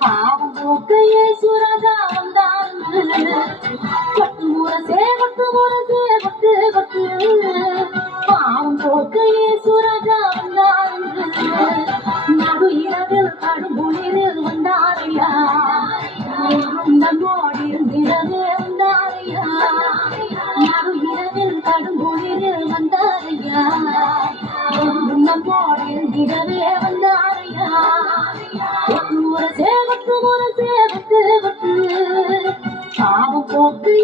பாவம் போக்கையே சுராஜா வந்தாரு பட்டு முரசே பட்டு முரசே பட்டு பட்டு பாவம் போக்கையே சுராஜா வந்தாரு நடு இரவில் கடும் குளிரில் வந்தாரையா நம்மோடு இருந்திரவே வந்தாரையா நடு இரவில் கடும் குளிரில் வந்தாரையா நம்மோடு இருந்திரவே வந்தாரையா முரசே பட்டு முரசே பட்டு பட்டு பாவம் போக்கு